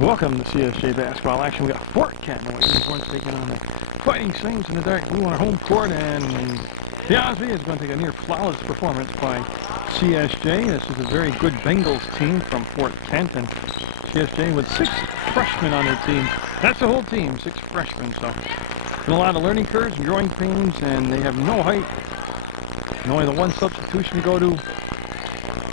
Welcome to CSJ basketball action. We got Fort Kent uniforms taking on the Fighting Saints in the dark blue on our home court, and to be honest with you, it's going to take a near flawless performance by CSJ. This is a very good Bengals team from Fort Kent, and CSJ with 6 freshmen on their team. That's the whole team, 6 freshmen. So been a lot of learning curves and growing pains, and they have no height, and only the one substitution to go to.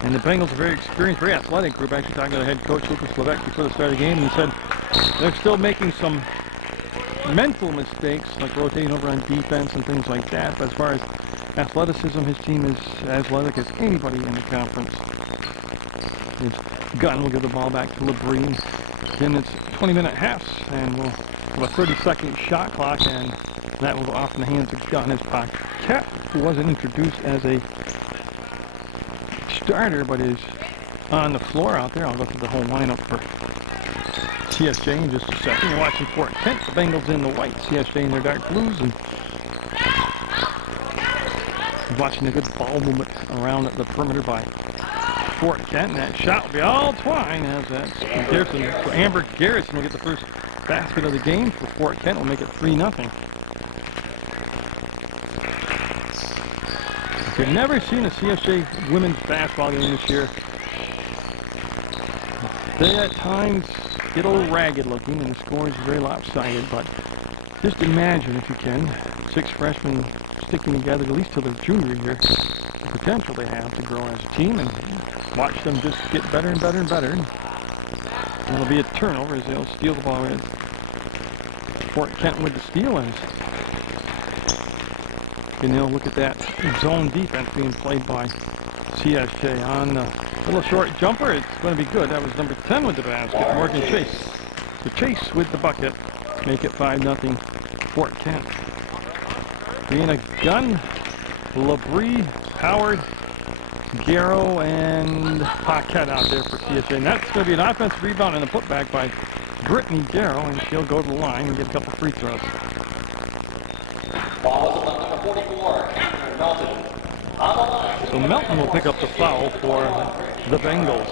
And the Bengals are very experienced, very athletic group. Actually talking to the head coach, Lucas Levesque, before the start of the game, and he said they're still making some mental mistakes, like rotating over on defense and things like that. But as far as athleticism, his team is as athletic as anybody in the conference. His Gunn will give the ball back to LeBrie. Then it's 20-minute halves, and we'll have a 30-second shot clock, and that will go off in the hands of Gunn. His Paquette, who wasn't introduced as a starter, but is on the floor out there. I'll go through the whole lineup for CSJ in just a second. You're watching Fort Kent, the Bengals in the white, CSJ in their dark blues, and watching the good ball movement around the perimeter by Fort Kent. And that shot will be all twine as that's Garrison. So Amber Garrison will get the first basket of the game for Fort Kent. Will make it 3-0. If you've never seen a CSJ women's basketball game this year, they at times get a little ragged looking and the score is very lopsided, but just imagine, if you can, 6 freshmen sticking together at least till their junior year, the potential they have to grow as a team, and watch them just get better and better and better. And it'll be a turnover as they'll steal the ball in. Fort Kent with the steal, and they'll look at that zone defense being played by CSJ on a little short jumper. It's going to be good. That was number 10 with the basket, Morgan Chase. The Chase with the bucket, make it 5-0 Fort Kent. Being a Gunn, LeBrie, Howard, Garrow, and Paquette out there for CSJ. And that's going to be an offensive rebound and a putback by Brittany Garrow, and she'll go to the line and get a couple free throws. So Melton will pick up the foul for the Bengals.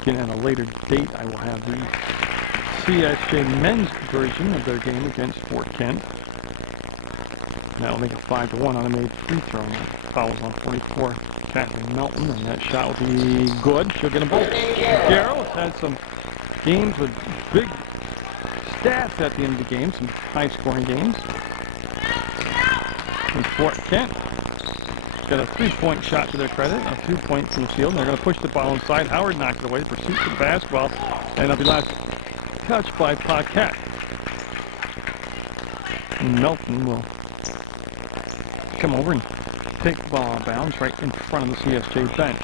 Again, at a later date, I will have the CSJ men's version of their game against Fort Kent. That will make it 5-1 on a made free throw. Fouls on 44, Catherine Melton, and that shot will be good. She'll get them both. Garrow has had some games with big stats at the end of the game, some high-scoring games. And Fort Kent got a 3-point shot to their credit, a 2 points from the field, and they're going to push the ball inside. Howard knocked it away, pursuit for the basketball, and it'll be last touch by Paquette. And Melton will come over and take the ball out of bounds right in front of the CSJ bench.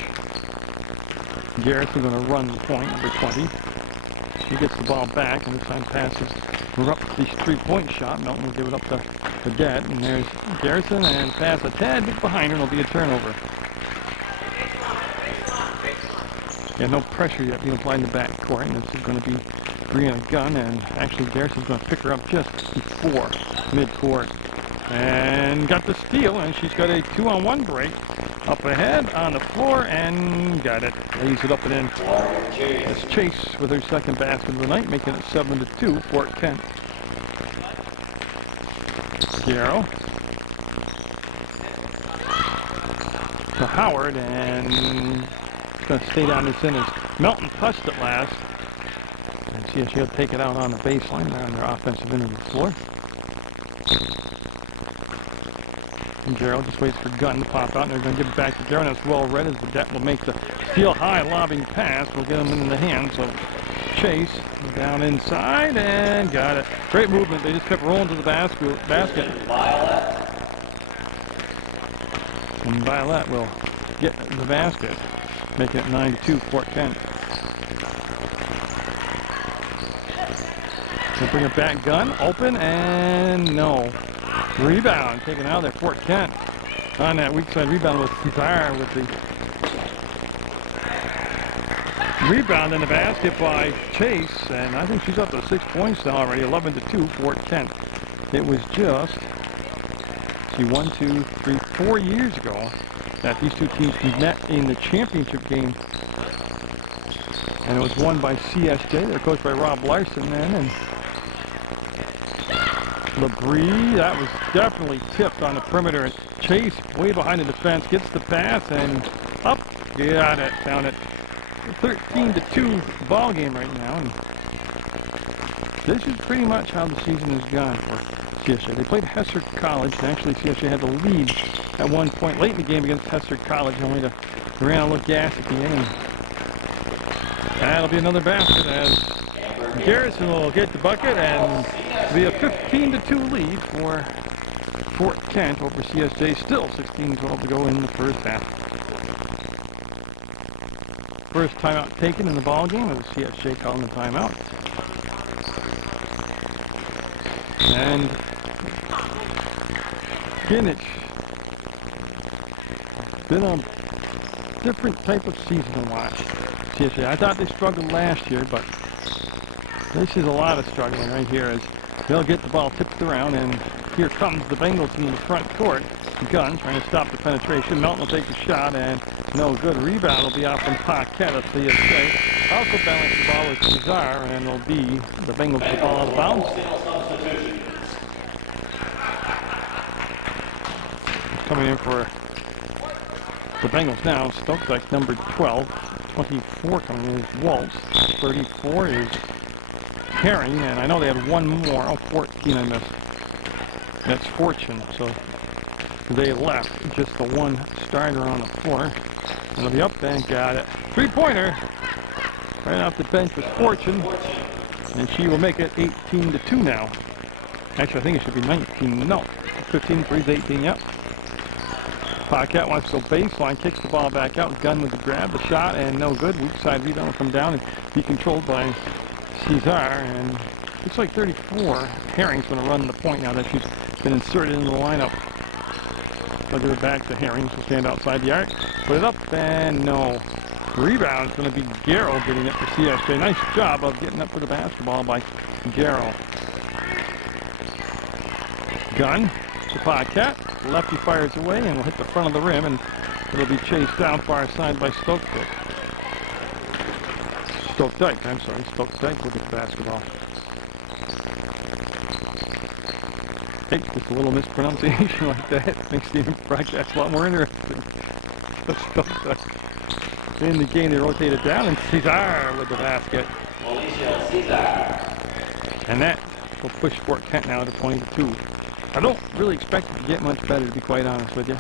Garrett's going to run the point, number 20. He gets the ball back, and this time passes up the 3-point shot. Melton will give it up to Paquette, and there's Garrison, and pass a tad bit behind her, and it'll be a turnover. Yeah, no pressure yet being applied in the back court, and this is going to be Brianna Gunn, and actually Garrison's going to pick her up just before mid-court. And got the steal, and she's got a 2-on-1 break. Up ahead on the floor, and got it. Lays it up and in. That's Chase with her second basket of the night, making it 7-2, Fort Kent. Garrow to Howard, and it's going to stay down this end as Melton touched it last. And see if she'll take it out on the baseline. They're on their offensive end of the floor. And Garrow just waits for Gunn to pop out, and they're going to give it back to Garrow, and that's well read as the Debt will make the steal high lobbing pass. We'll get him in the hands. So Chase down inside, and got it. Great movement. They just kept rolling to the basket. And Violet will get the basket, making it 9-2 Fort Kent. They'll bring it back. Gunn open, and no. Rebound taken out there. Fort Kent on that weak side rebound with Kibar with the rebound in the basket by Chase, and I think she's up to 6 points now already. 11-2 Fort Kent. It was just 4 years ago that these two teams met in the championship game And it was won by CSJ. They're coached by Rob Larson then. And LeBrie, that was definitely tipped on the perimeter. And Chase, way behind the defense, gets the pass and up. Got it, found it. 13-2 ball game right now. And this is pretty much how the season has gone for CSJ. They played Hesser College, and actually CSJ had the lead at one point late in the game against Hesser College, only to ran a little gas at the end. And that'll be another basket as Garrison will get the bucket, and be a 15-2 lead for Fort Kent over CSJ. Still 16-12 to go in the first half. First timeout taken in the ball game. It was CSJ calling the timeout. And again, it's been a different type of season to watch CSJ. I thought they struggled last year, but this is a lot of struggling right here as they'll get the ball tipped around, and here comes the Bengals into the front court. Gunn trying to stop the penetration. Melton will take the shot, and no good. Rebound will be out from Paquette of CSJ. Also balancing the ball with Cesar, and it'll be the Bengals with the ball out of bounds. Coming in for the Bengals now, Stokes number 12. 24 coming in is Waltz. 34 is Herring, and I know they had one more. Oh, 14 I missed. That's Fortune, so they left just the one starter on the floor. And it'll be up and got it. Three-pointer right off the bench with Fortune, and she will make it 18-2 now. Actually, I think it should be 19. No, 15 threes, 18, yep. Paquette wants to go baseline, kicks the ball back out. Gunn with the grab, the shot, and no good. Weak side rebound will come down and be controlled by Cesar. And looks like 34. Herring's going to run the point now that she's been inserted into the lineup. I'll give it back to Herring. She'll stand outside the arc. Put it up, and no. Rebound is going to be Garrow getting it for CSJ. Nice job of getting up for the basketball by Garrow. Gunn to Paquette. Lefty fires away and will hit the front of the rim, and it'll be chased down far side by Stokes-Dyke. Stokes-Dyke will get the basketball. Hey, just a little mispronunciation like that makes the broadcast a lot more interesting. Stokes-Dyke. In the game, they rotate it down, and Cesar with the basket. And that will push Fort Kent now to 20-2. I don't really expect it to get much better, to be quite honest with you.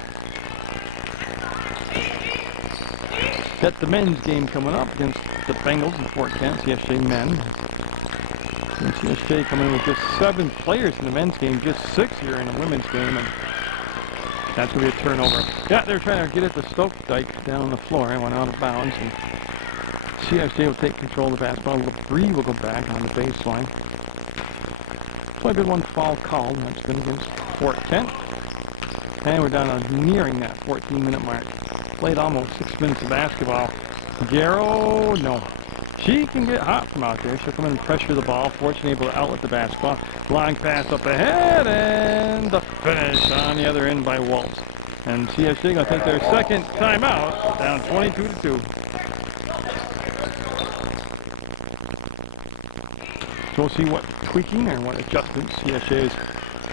Got the men's game coming up against the Bengals in Fort Kent, CSJ men. And CSJ coming in with just 7 players in the men's game, just 6 here in the women's game, and that's going to be a turnover. Yeah, they're trying to get it to Stokes-Dyke down the floor. I went out of bounds, and CSJ will take control of the basketball. LeBrie will go back on the baseline. Only been one foul called, and that's been against Fort Kent. And we're down to nearing that 14-minute mark. Played almost 6 minutes of basketball. Garrow, no. She can get hot from out there. She'll come in and pressure the ball. Fortune able to outlet the basketball. Long pass up ahead, and the finish on the other end by Waltz. And CSJ going to take their second timeout, down 22-2. So we'll see what tweaking or what adjustments CSJ has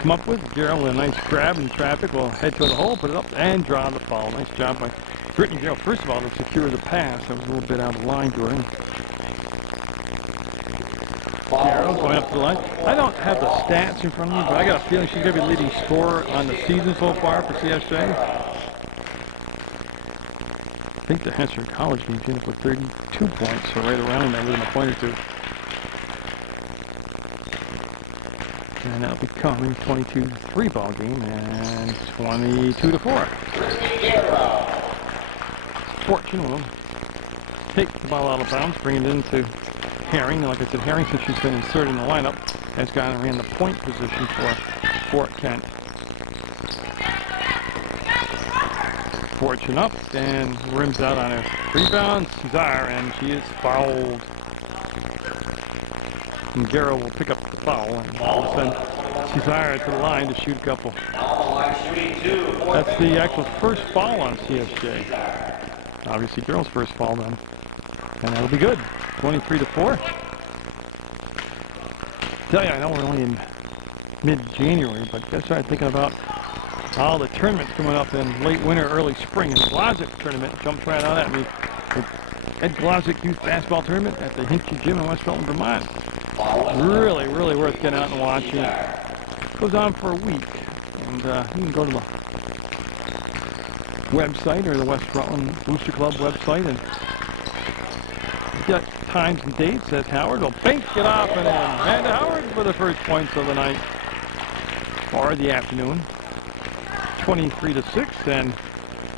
come up with. Garrow with a nice grab in traffic will head to the hole, put it up, and draw the foul. Nice job by Brittany Garrow, first of all, to secure the pass. That was a little bit out of line to her. Garrow going up to the line. I don't have the stats in front of me, but I got a feeling she's going to be the leading scorer on the season so far for CSJ. I think the Hesser College game's in for 32 points, so right around there within a point or two. And that'll become a 22-3 ball game, and 22-4. Fortune will take the ball out of bounds, bring it into Herring. Like I said, Herring, since she's been inserted in the lineup, has gone and ran the point position for Fort Kent. Fortune up, and rims out on her rebound. Cesar, and she is fouled. And Garrow will pick up the foul and send Cesar to the line to shoot a couple. That's the actual first foul on CSJ. Obviously, Garrow's first foul then. And that'll be good. 23-4. Tell you, I know we're only in mid-January, but gotta start thinking about all the tournaments coming up in late winter, early spring. And the Glozik tournament jumps right out at me. The Ed Glozik Youth Basketball Tournament at the Hinchy Gym in West Felton, Vermont. Really, really worth getting out and watching. It goes on for a week. And you can go to the website or the West Rutland Booster Club website and get times and dates as Howard will bank it off and in. And Howard for the first points of the night or the afternoon. 23-6, and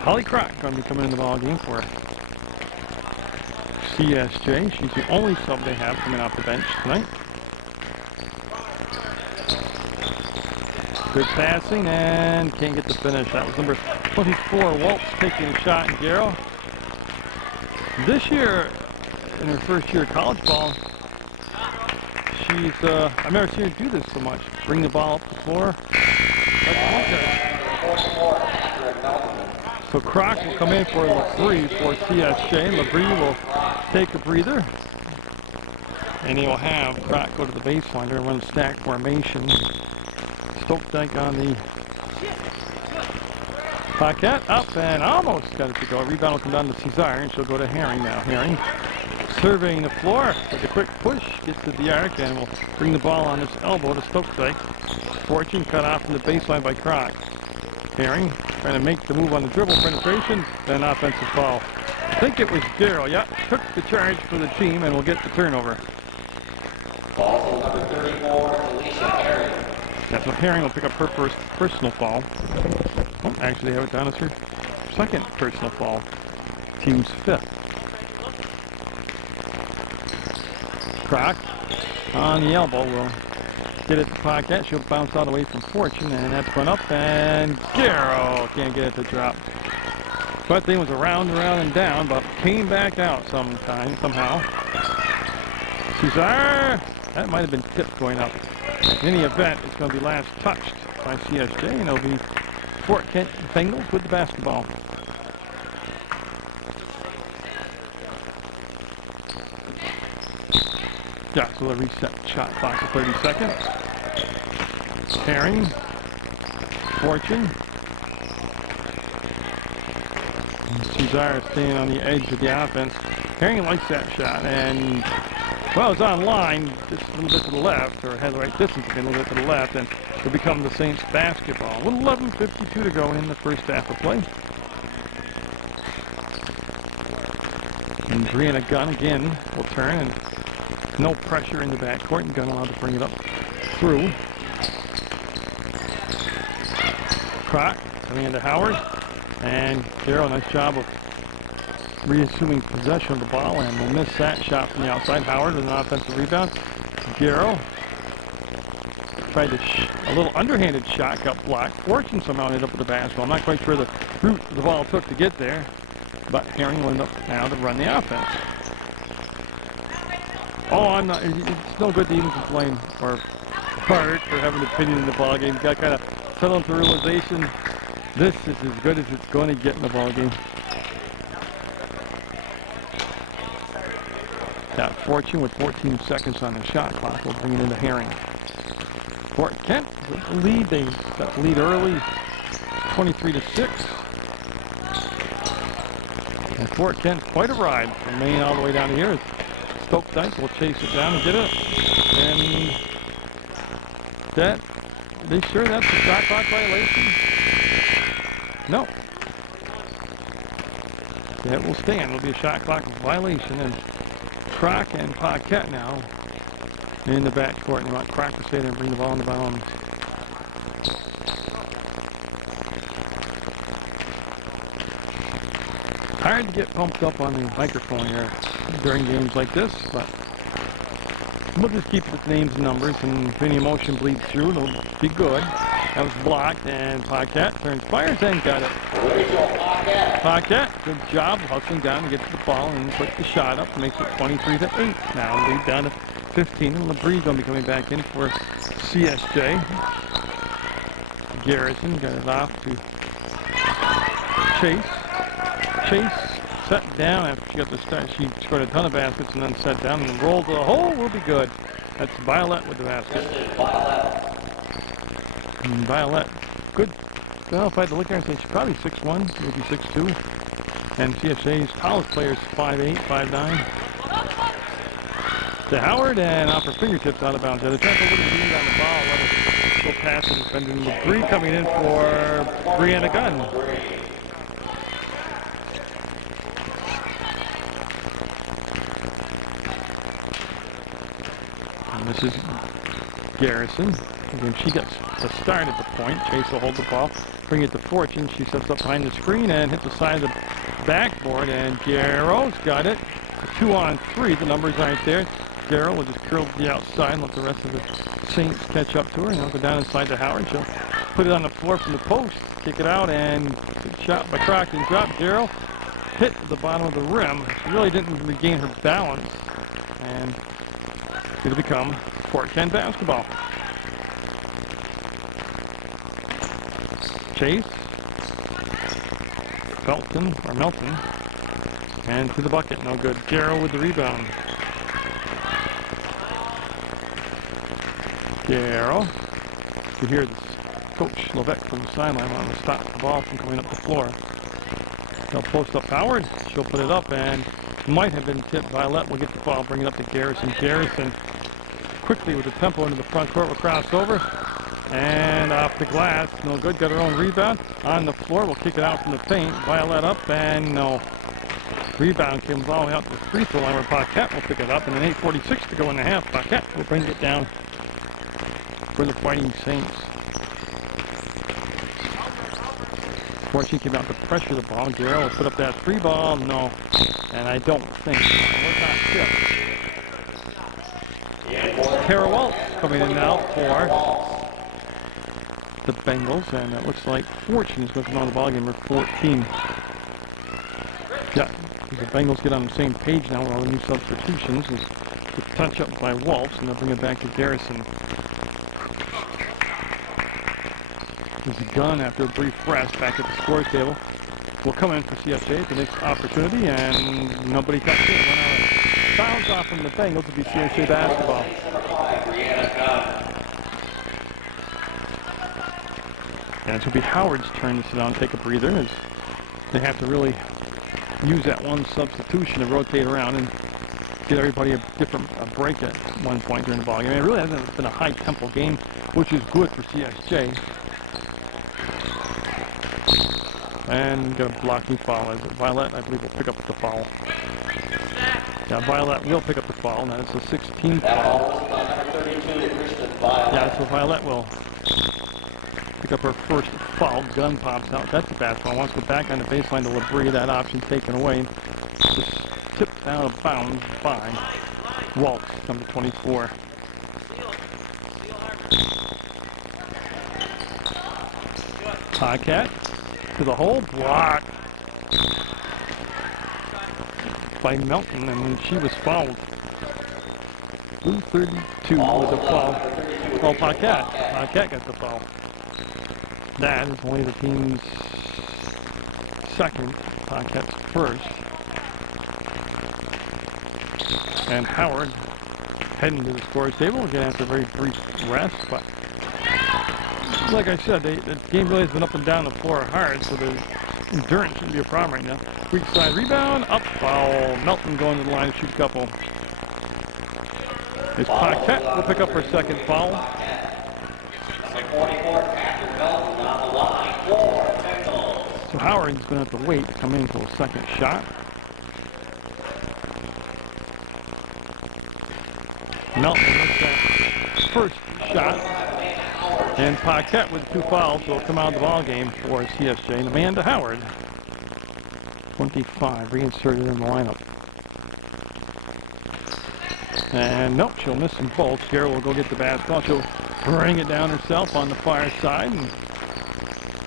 Holly Crock going to be coming in the ball game for CSJ. She's the only sub they have coming off the bench tonight. Good passing and can't get the finish. That was number 24, Waltz, taking a shot in Garrow. This year, in her first year of college ball, I've never seen her do this so much. Bring the ball up the floor. So Crock will come in for LaBrie for CSJ. LaBrie will take a breather. And he will have Crock go to the baseline and run stack formation. Stokedyke on the pocket. Up and almost got it to go. Rebound will come down to Cesar and she'll go to Herring now. Herring surveying the floor with a quick push. Gets to the arc and will bring the ball on his elbow to Stokedyke. Fortune cut off from the baseline by Crock. Herring trying to make the move on the dribble penetration, then offensive foul. I think it was Darrell, yeah, took the charge for the team and will get the turnover. Ball number 34, Alicia Herring. Yeah, so Herring will pick up her first personal foul. Oh, actually they have it down as her second personal foul. Team's fifth. Crock on the elbow will get it to pocket. She'll bounce out away from Fortune, and that's run up, and Garrow can't get it to drop. But thing was around and down, but came back out somehow. Cesar, that might have been tipped going up. In any event, it's going to be last touched by CSJ, and it'll be Fort Kent Bengals with the basketball. Yeah, so they'll reset shot clock to 30 seconds. Herring, Fortune. Cesar staying on the edge of the offense. Herring likes that shot, and well, it's on line, just a little bit to the left, or has the right distance again, a little bit to the left, and it'll become the Saints basketball. With 11:52 to go in the first half of play. And Brianna Gunn again will turn, and no pressure in the backcourt, and Gunn allowed to bring it up through. Crock coming into Howard, and Garrow, nice job of reassuming possession of the ball, and will miss that shot from the outside. Howard with an offensive rebound. Garrow tried a little underhanded shot, got blocked. Fortune somehow ended up with the basketball. I'm not quite sure the route the ball took to get there, but Herring will end up now to run the offense. Oh, I'm not. It's no good to even complain or hurt or have an opinion in the ball game. You got to kind of settle into realization. This is as good as it's going to get in the ball game. That Fortune with 14 seconds on the shot clock will bring it into Herring. Fort Kent with the lead. They got the lead early, 23-6. And Fort Kent quite a ride from Maine all the way down to here. Stokedyke will chase it down and get it. And that, are they sure that's a shot clock violation? No. That will stand. It'll be a shot clock violation. And Crock and Paquette now in the backcourt. And you want Crock to stay there and bring the ball into bounds. Hard to get pumped up on the microphone here during games like this, but we'll just keep the names and numbers, and if any emotion bleeds through, it'll be good. That was blocked, and Paquette turns, fires, and got it. Paquette, good job hustling down to get to the ball and puts the shot up, makes it 23-8. Now lead down to 15, and LaBrie going to be coming back in for CSJ. Garrison got it off to Chase. Chase set down after she got the start. She scored a ton of baskets and then set down and rolled to the hole. Will be good. That's Violet with the basket. And Violet, good. Well, if I had to look at her and say she's probably 6'1", maybe 6'2". And CSJ's college players 5'8", 5'9". To Howard, and off her fingertips out of bounds. The attempt a little lead on the ball. Let it go past the defender. Bree coming in for Brianna Gunn. And this is Garrison. Again, she gets a start at the point. Chase will hold the ball, bring it to Fortune. She sets up behind the screen and hits the side of the backboard, and Garrow's got it. 2-on-3. The numbers aren't there. Garrow will just curl to the outside and let the rest of the Saints catch up to her. And I'll go down inside to Howard. She'll put it on the floor from the post, kick it out, and good shot by Crockton. Drop. Garrow hit the bottom of the rim. She really didn't regain her balance, and it'll become Fort Kent basketball. Chase, Melton, and to the bucket, no good. Garrow with the rebound. Garrow, you hear this Coach Levesque from the sideline want to stop the ball from coming up the floor. They'll post up Howard, she'll put it up, and might have been tipped. Violet will get the ball, bring it up to Garrison. Garrison quickly with the tempo into the front court will cross over. And off the glass, no good, got her own rebound. On the floor, we'll kick it out from the paint. Violet up, and no. Rebound comes all the way out to the free throw line where Paquette will pick it up. And then 8:46 to go in the half. Paquette will bring it down for the Fighting Saints. Fortune came out to pressure the ball. Garrow will put up that free ball. No. And I don't think was not tipped. Tara Waltz coming in now for the Bengals, and it looks like Fortune is going to come on the ball game, number 14. Yeah, the Bengals get on the same page now with all the new substitutions. It's a touch up by Waltz, and they'll bring it back to Garrison. There's a gun after a brief rest back at the scores table. Will come in for CSJ at the next opportunity, and nobody touched it. Bounce off from the Bengals to be CSJ basketball. And it's going to be Howard's turn to sit down and take a breather, as they have to really use that one substitution to rotate around and get everybody a break at one point during the ball game. I mean, it really hasn't been a high-tempo game, which is good for CSJ. And got a blocking foul. As Violet, I believe, will pick up the foul. Yeah, Violet will pick up the foul, and that's a 16 foul. Yeah, so Violet will pick up her first foul. Gun pops out. That's the basketball. Wants to go back on the baseline to Labrie. That option taken away. Just tipped out of bounds by Waltz. Come to 24. Paquette to the hole. Block by Melton, and she was fouled. 2:32 with the foul. Oh, Paquette. Paquette got the foul. That is only the team's second. Paquette's first. And Howard heading to the scores table again after a very brief rest. But like I said, the game really has been up and down the floor hard, so the endurance shouldn't be a problem right now. Weak side rebound, up foul. Melton going to the line to shoot a couple. It's Paquette will pick up her second foul. So Howard's going to have to wait to come in until the second shot. Melton makes that first shot. And Paquette with 2 fouls will come out of the ball game for CSJ. And Amanda Howard, 25, reinserted in the lineup. And nope, she'll miss them both. Garrow will go get the basketball. She'll bring it down herself on the far side. And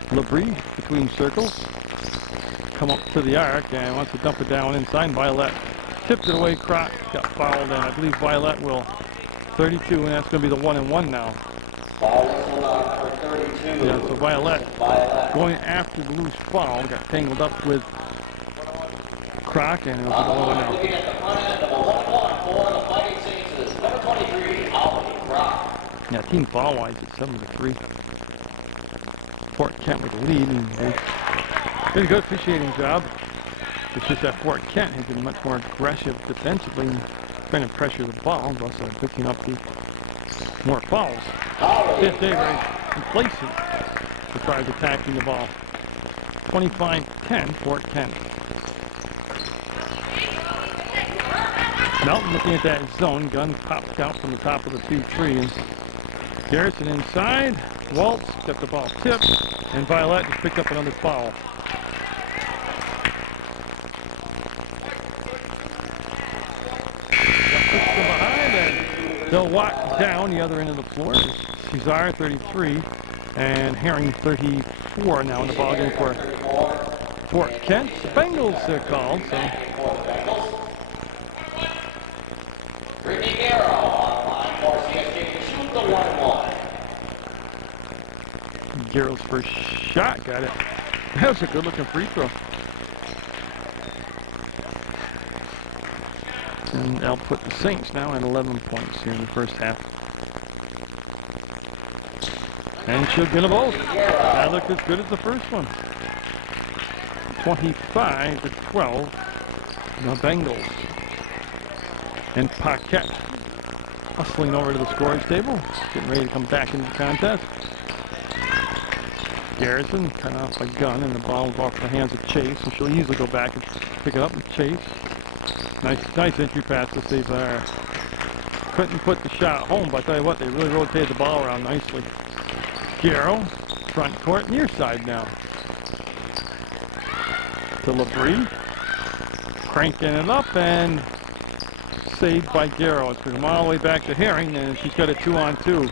Labrie between circles. Come up to the arc and wants to dump it down inside. Violet tipped it away. Croc got fouled, and I believe Violet will 32, and that's going to be the 1-and-1 now. Yeah, so Violet going after the loose foul got tangled up with Croc, and it'll be the low now. Looking at the front end, number 1-1 for the Fighting Saints is number 23, Albany Croc. Yeah, team ball-wise at 7-3. Fort Kent with the lead, and they did a good officiating job. It's just that Fort Kent has been much more aggressive defensively, trying to pressure the ball, thus picking up the more fouls. Fifth day very complacent as far as attacking the ball. 25-10, Fort Kent. Melton looking at that zone, gun popped out from the top of the 2-3, and Garrison inside, Waltz kept the ball tipped, and Violet just picked up another foul. They'll walk down the other end of the floor. Cesar 33 and Herring 34 now in the ballgame for Fort Kent. Bengals they're called. So. Garrow's first shot, got it. That was a good looking free throw. And they'll put the Saints now at 11 points here in the first half. And should get them both. That looked as good as the first one. 25-12. The Bengals. And Paquette hustling over to the scorer's table. Getting ready to come back into the contest. Garrison cut off a gun and the ball was off the hands of Chase. And she'll easily go back and pick it up and Chase. Nice entry pass to Cesar. Couldn't put the shot home, but I tell you what, they really rotated the ball around nicely. Garrow, front court, near side now. To LeBrie. Cranking it up and saved by Garrow. It's going all the way back to Herring, and she's got a 2-on-2.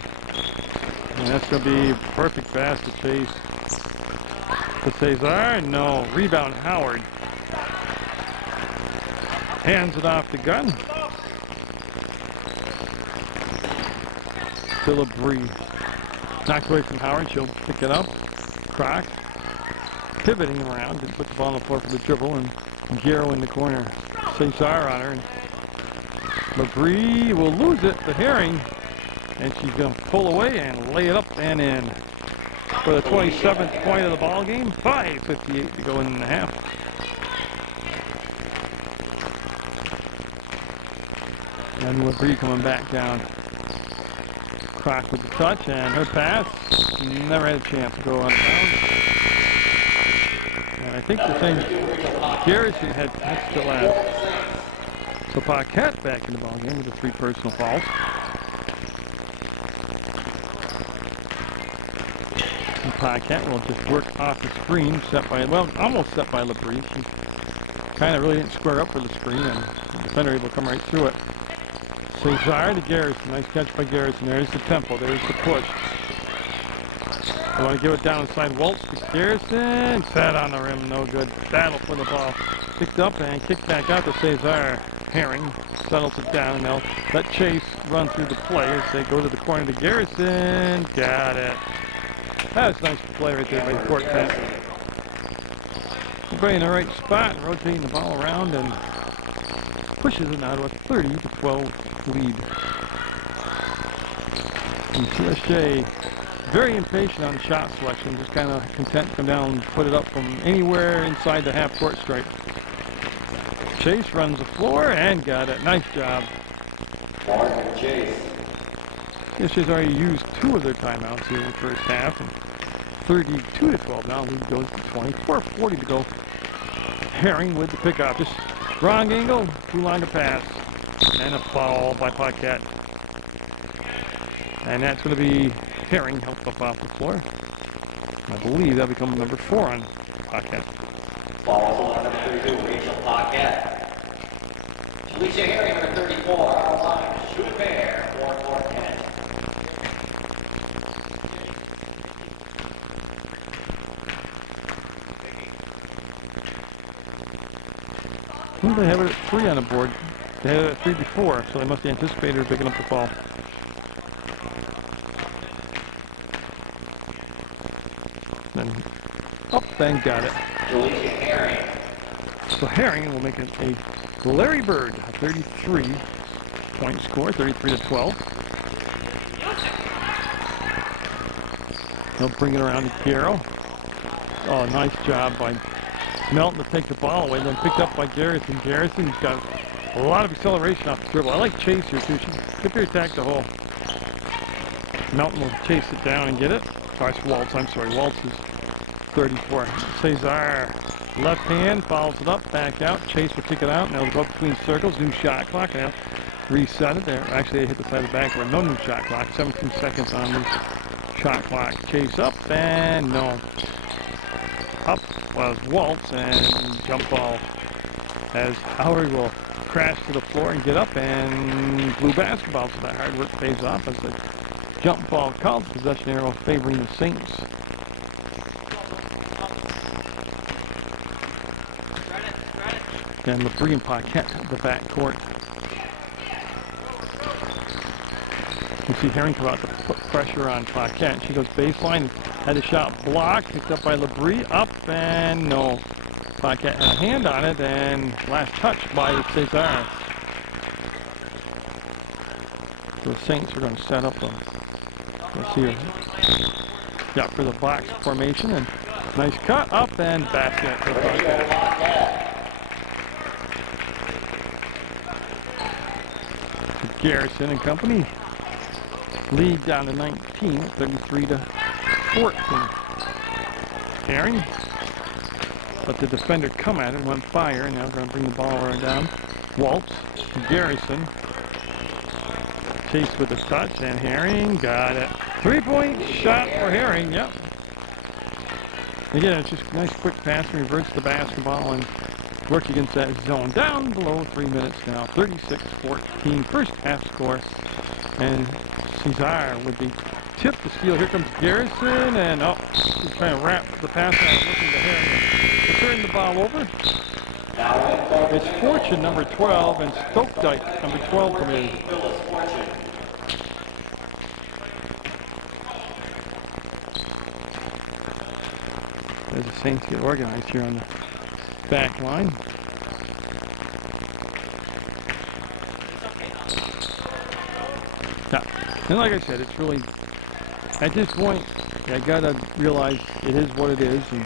And that's going to be a perfect pass to Chase. To Cesar, no. Rebound Howard. Hands it off the gun. To LeBrie. Knocked away from Howard. She'll pick it up. Croc. Pivoting around and put the ball on the floor for the dribble. And Garrow in the corner. Cesar on her. And LeBrie will lose it to Herring. And she's going to pull away and lay it up and in. For the 27th point of the ball game. 5:58 to go in the half. And LeBrie coming back down. Croc with the touch and her pass. Never had a chance to go on bounds. And I think the same Garrison had missed the last. So Paquette back in the ballgame with the 3 personal fouls. And Paquette will just work off the screen set by, well, almost set by LeBrie. She kind of really didn't square up for the screen and the defender able to come right through it. Cesar to Garrison. Nice catch by Garrison. There's the tempo. There's the push. They want to give it down inside. Waltz to Garrison. Set on the rim. No good. Battle for the ball. Picked up and kicked back out to Cesar. Herring settles it down. And they'll let Chase run through the play as they go to the corner to Garrison. Got it. That was a nice play right there by Fort Kent. Everybody in the right spot. Rotating the ball around and pushes it now to a 30-12 lead. And CSJ very impatient on the shot selection, just kind of content to come down and put it up from anywhere inside the half-court stripe. Chase runs the floor and got it. Nice job. CSJ's already used 2 of their timeouts here in the first half. And 32-12 now. Lead goes to 20. 4:40 to go. Herring with the pickoff. Just wrong angle, too long to pass. And a foul by Paquette. And that's going to be Herring helped up off the floor. I believe that'll become number 4 on Paquette. Foul on number 32, Rachel Paquette. Alicia Herring, number 34, our line. Shoot fair, 4-4-10. I think they have it at 3 on the board. They had it at 3 before, so they must have anticipated her picking up the ball. Then up and got it. Alicia Herring. So Herring will make it a Larry Bird, a 33-point score, 33-12. He'll bring it around to Garrow. Oh, nice job by Melton to take the ball away, then picked up by Garrison. Garrison's got a lot of acceleration off the dribble. I like Chase here too. She could be attack the hole. Melton will chase it down and get it. Gosh, Waltz, I'm sorry. Waltz is 34. Cesar, left hand, follows it up, back out. Chase will kick it out. Now it'll go up between circles. New shot clock. Now reset it there. Actually, they hit the side of the backboard. No new shot clock. 17 seconds on the shot clock. Chase up and no. Up was Waltz and jump ball as Howard will crash to the floor and get up and blue basketball. So that hard work pays off as the jump ball called, possession arrow favoring the Saints. And LeBrie and Paquette at the backcourt. You see Herring come out to put pressure on Paquette. She goes baseline, had a shot blocked, picked up by LeBrie, up and no. Paquette had a hand on it and last touch by Cesar. The Saints are going to set up let's see here. Yeah, for the box formation and nice cut up and basket for Paquette. Garrison and company lead down to 19, 33-14. Herring, let the defender come at it, went fire, and now going to bring the ball right down. Waltz, Garrison, Chase with the touch, and Herring got it. 3-point shot for Herring, yep. Again, it's just a nice quick pass, reverts the basketball, and work against that zone. Down below 3 minutes now, 36-14, first half score. And Cesar would be tipped to steal. Here comes Garrison, and he's trying to wrap the pass out, looking to Herring to turn the ball over. It's Fortune, number 12, and Stokedike, number 12, committed. As the Saints get organized here on the back line. Yeah. And like I said, it's really, at this point, I gotta realize it is what it is, and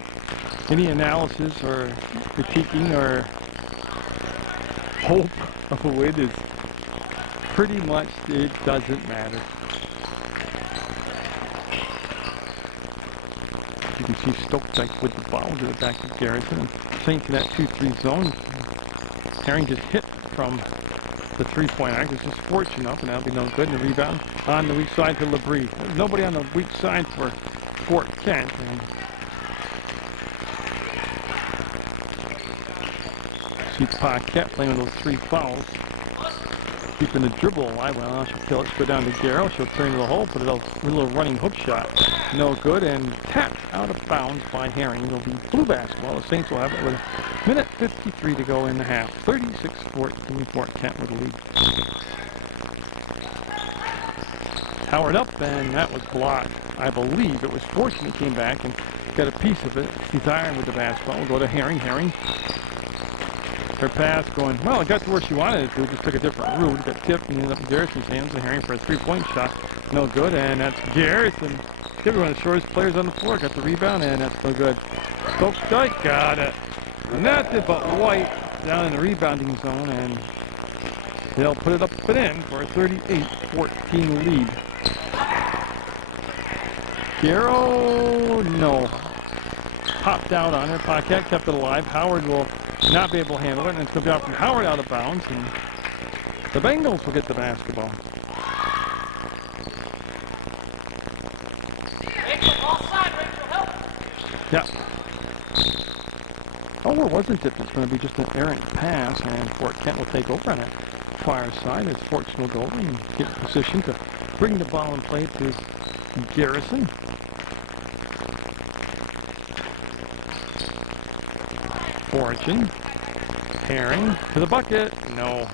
any analysis or critiquing or hope of a win is pretty much, it doesn't matter. You can see Stokedike with the ball, get it back to Garrison, and Saints in that 2-3 zone. Herring just hit from the three-point arc. It's just Fortune up, and that'll be no good. And the rebound on the weak side to LeBrie. There's nobody on the weak side for Fort Kent. And see Paquette playing with those 3 fouls. Keeping the dribble alive. Well, she'll kill it. She'll go down to Garrow. She'll turn to the hole, put it a little running hook shot. No good, and tapped out of bounds by Herring. It'll be blue basketball. The Saints will have it with a minute 53 to go in the half. 36-14, Fort Kent with the lead. Howard up, and that was blocked. I believe it was Fortune that came back and got a piece of it. He's iron with the basketball. We'll go to Herring. Herring. Her pass going, well, it got to where she wanted it to. Just took a different route. Got tipped and ended up in Garrison's hands. And Herring for a 3-point shot. No good, and that's Garrison. Give her one of the shortest players on the floor. Got the rebound, and that's no good. Stokedike got it. And that's it, but White down in the rebounding zone, and they'll put it up and in for a 38-14 lead. Garrow, no. Popped out on her. Paquette kept it alive. Howard will not be able to handle it, and it's going to be out from Howard out of bounds, and the Bengals will get the basketball. Yeah. Oh, or wasn't it? It's going to be just an errant pass, and Fort Kent will take over on it. Far side as Fortune will go over and get in position to bring the ball in play to Garrison. Fortune. Herring to the bucket. No.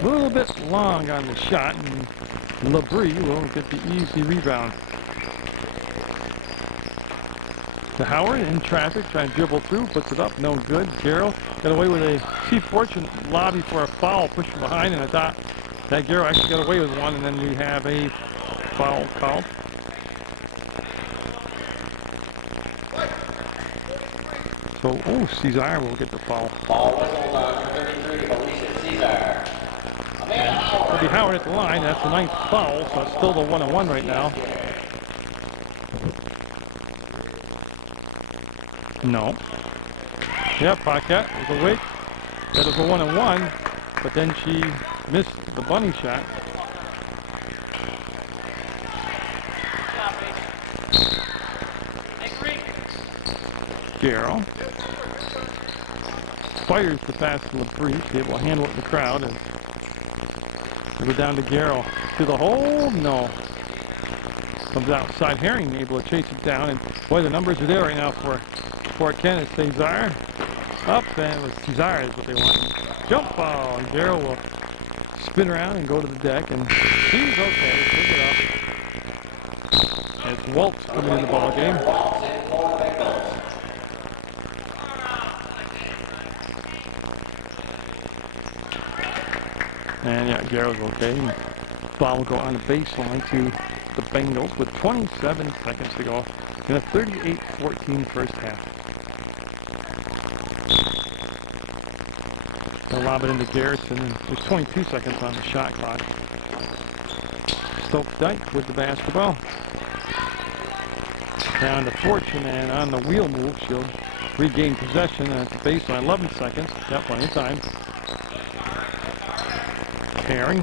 A little bit long on the shot, and LeBrie will get the easy rebound. to Howard in traffic, trying to dribble through, puts it up, no good. Garrow got away with a Chief Fortune lobby for a foul, pushed from behind, and I thought that Garrow actually got away with one, and then we have a foul called. So, oh, Cesar will get the foul. Ball whistled on 33, Alicia Cesar. It'll be Howard at the line. That's the 9th foul, so it's still the 1-1 right now. No. Yeah, Paquette was awake. That was a 1-1, but then she missed the bunny shot. Garrow fires the pass to LaBrie, be able to handle it in the crowd, and go down to Garrow to the hole. No. Comes outside. Herring able to chase it down, and boy, the numbers are there right now for Fort Kent. Cesar up, and with Cesar is what they want. Jump ball, and Garrow will spin around and go to the deck, and she's okay. Pick it up. It's Waltz coming in the ball game. And yeah, Garrow's okay. Ball will go on the baseline to the Bengals with 27 seconds to go in a 38-14 first half. They'll lob it into Garrison, and there's 22 seconds on the shot clock. Stoke Dyke with the basketball. Down to Fortune, and on the wheel move, she'll regain possession at the baseline. 11 seconds. Got plenty of time. Herring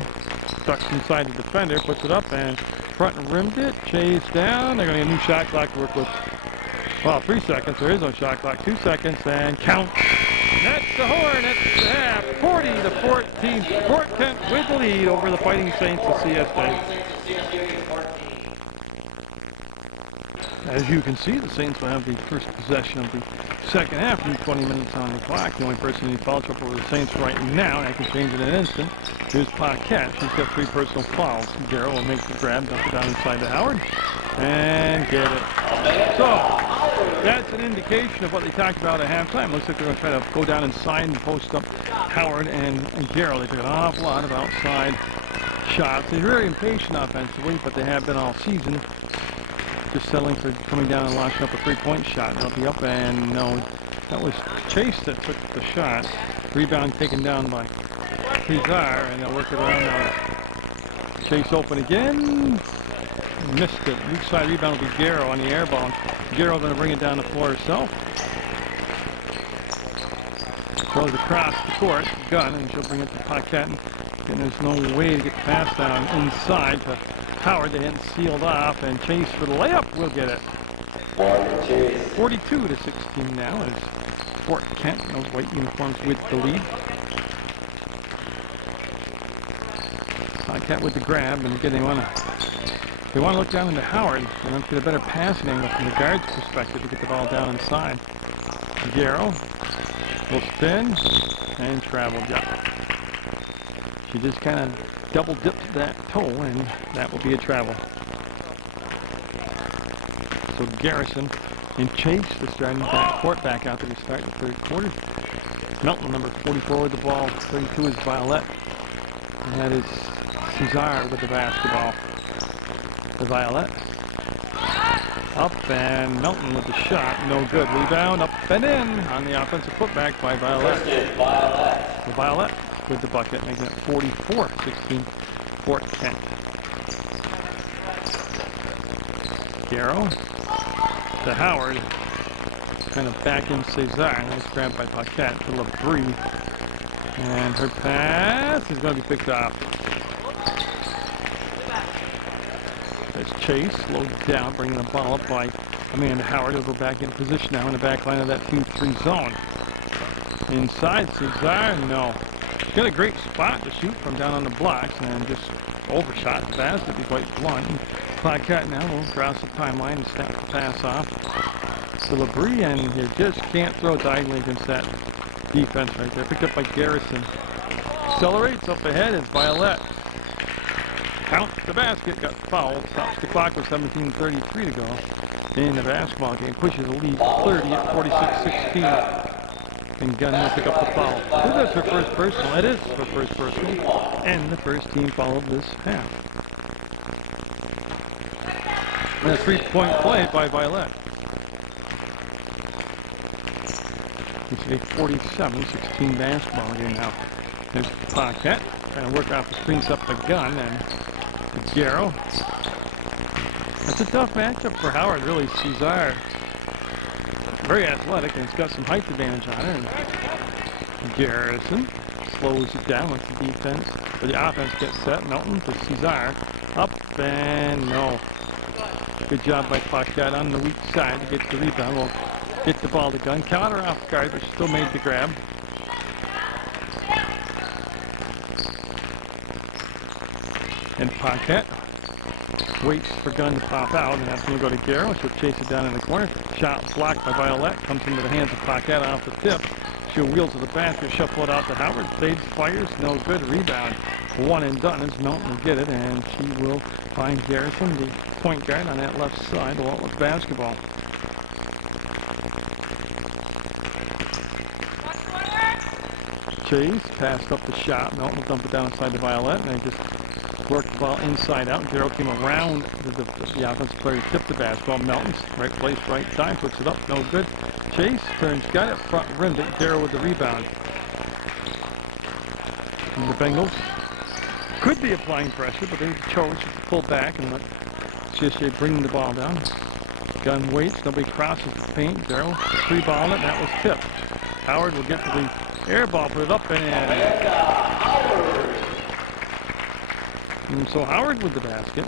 ducks inside the defender, puts it up, and front and rimmed it. Chase down. They're going to get a new shot clock to work with. Well, 3 seconds. There is no shot clock. 2 seconds, and count. That's the horn. That's the half. 40-14. Fort Kent with the lead over the Fighting Saints of CSJ. As you can see, the Saints will have the first possession of the second half with 20 minutes on the clock. The only person in foul trouble for the Saints right now, and I can change it in an instant, is Paquette. She's got 3 personal fouls. Garrow will make the grab, dump it down inside to Howard, and get it. So, that's an indication of what they talked about at halftime. Looks like they're going to try to go down inside and post up Howard and Garrow. They took an awful lot of outside shots. They're very impatient offensively, but they have been all season. Just settling for coming down and launching up a 3-point shot. They'll be up, and no, that was Chase that took the shot. Rebound taken down by Cesar, and they'll work it around now. Chase open again. Missed it. Weak side rebound will be Garrow on the air ball. Garrow going to bring it down the floor herself. Throws across the court, gun, and she'll bring it to Paquette. And there's no way to get the pass down inside to Howard. They hadn't sealed off, and Chase for the layup will get it. 42-16 now as Fort Kent, those white uniforms with the lead. Kent with the grab, and again they want to look down into Howard and get a better passing angle from the guard's perspective to get the ball down inside. Garrow will spin and travel. Yeah. She just kind of double dipped that toe, and that will be a travel. So Garrison and Chase is starting that court back out that we start the third quarter. Melton, number 44 with the ball. 32 is Violet. And that is Cesar with the basketball. The Violet. Up, and Melton with the shot. No good. Rebound, up and in on the offensive putback by Violet. The Violet with the bucket, making it 44-16 Fort Kent. Garrow to Howard. Kind of back in Cesar. Nice grab by Paquette to LaBrie. And her pass is going to be picked off. There's Chase, slowed down, bringing the ball up by Amanda Howard. Will go back in position now in the back line of that 2-3 zone. Inside Cesar, no. She's got a great spot to shoot from down on the blocks, and just overshot the basket to be quite blunt. Paquette now will cross the timeline and snap the pass off to LaBrie, and you just can't throw diagonally against that defense right there. Picked up by Garrison. Accelerates up ahead is Violet. Counts the basket, got fouled. Stops the clock with 17:33 to go. in the basketball game. Pushes the lead 30 at 46-16. And Gunn will pick up the foul. I believe that's her first personal. It is her first personal. And the first team fouled this half. And a three-point play by Violet. It's a 47-16 basketball game now. There's Paquette trying to work off the screens up the Gun, and Garrow. That's a tough matchup for Howard, really. Cesar, very athletic, and he's got some height advantage on her. And Garrison slows it down once the defense, or the offense gets set. Melton to Cesar. Up and no. Good job by Paquette on the weak side to get the rebound. We'll get the ball to Gun. Caught her off guard, but still made the grab. And Paquette waits for Gun to pop out, and that's going to go to Garrow. She'll chase it down in the corner. Shot blocked by Violet. Comes into the hands of Paquette off the tip. She'll wheel to the basket, shuffle it out to Howard. Fades, fires, no good. Rebound. One and done as Melton will get it, and she will find Garrison, the point guard, on that left side, along with basketball. Chase passed up the shot. Melton will dump it down inside the Violet, and they just worked the ball inside out. Garrow came around the offensive player to tip the basketball. Melton's right place, right time, puts it up, no good. Chase turns, got it front rimmed it. Garrow with the rebound. And the Bengals could be applying pressure, but they chose to pull back and let CSJ bring the ball down. Gun waits, nobody crosses the paint. Garrow three-ball it, and that was tipped. Howard will get to the air ball, put it up, and so Howard with the basket.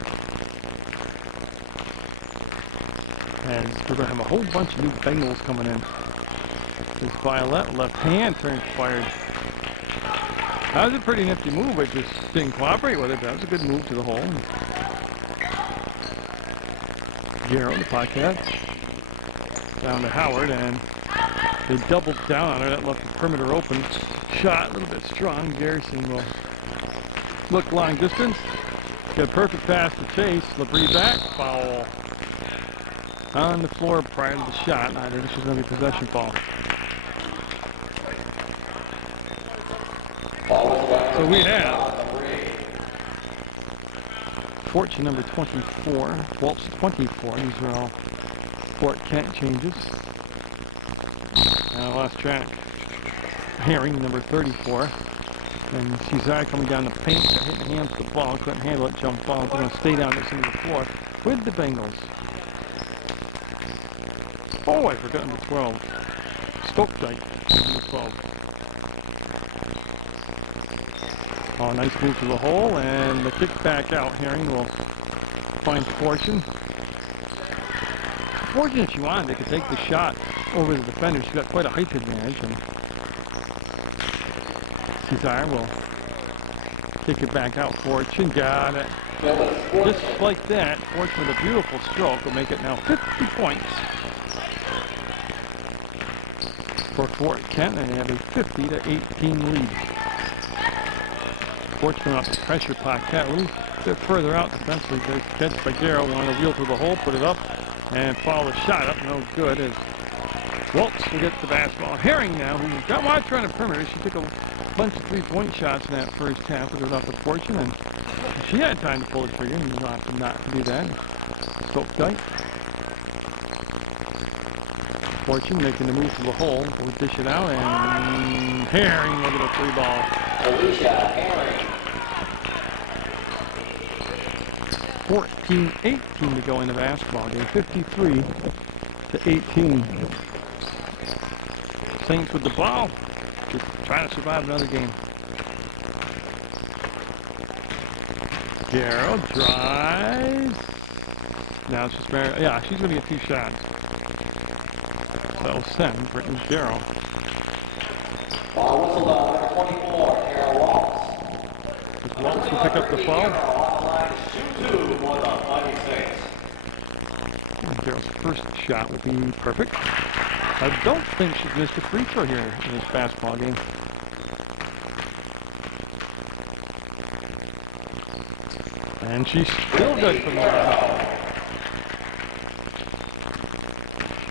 And we're going to have a whole bunch of new Bengals coming in. This Violet left hand turns fired. That was a pretty nifty move. It just didn't cooperate with it. That was a good move to the hole. Garrow, the Paquette. Down to Howard, and they doubled down on her. That left the perimeter open. Shot a little bit strong. Garrison will look long distance. Get a perfect pass to Chase. Labrie back. Foul. On the floor prior to the shot. I think this was going to be a possession foul. So we have Fortune number 24, Waltz 24. These are all Fort Kent changes. I lost track. Herring number 34. And Cesar coming down the paint, hitting hands to the ball, couldn't handle it, jump ball. They're going to stay down this into the floor with the Bengals. Oh, I forgot number 12. Stokedike, number 12. Oh, nice move to the hole, and the kick back out. Herring will find Fortune. Fortune, if she wanted, they could take the shot over the defender. She's got quite a height advantage. And Cesar will kick it back out. Fortune got it. Just like that, Fortune with a beautiful stroke will make it now 50 points for Fort Kent, and they have a 50-18 lead. Fortune up to pressure Paquette. A little bit further out defensively. There's catch by Garrow. Wanted to wheel to the hole, put it up, and follow the shot up. No good. As Waltz will get the basketball. Herring now, who got watch around the perimeter. She took a bunch of three-point shots in that first half, but it was off the Fortune, and she had time to pull the trigger and opted not to do that. Stokedike. Fortune making the move to the hole. We'll dish it out, and Herring will get a three ball. Alicia Herring. 14-18 to go in the basketball game. 53-18. Saints with the ball. Just trying to survive another game. Garrow drives. Now it's just Mary. Yeah, she's going to get two shots. That'll send Brittany Garrow. Ball whistled on number 24, Carol Waltz. Waltz will pick up the foul. Carol's first shot will be perfect. I don't think she's missed a free throw here in this basketball game. And she's still good from the line.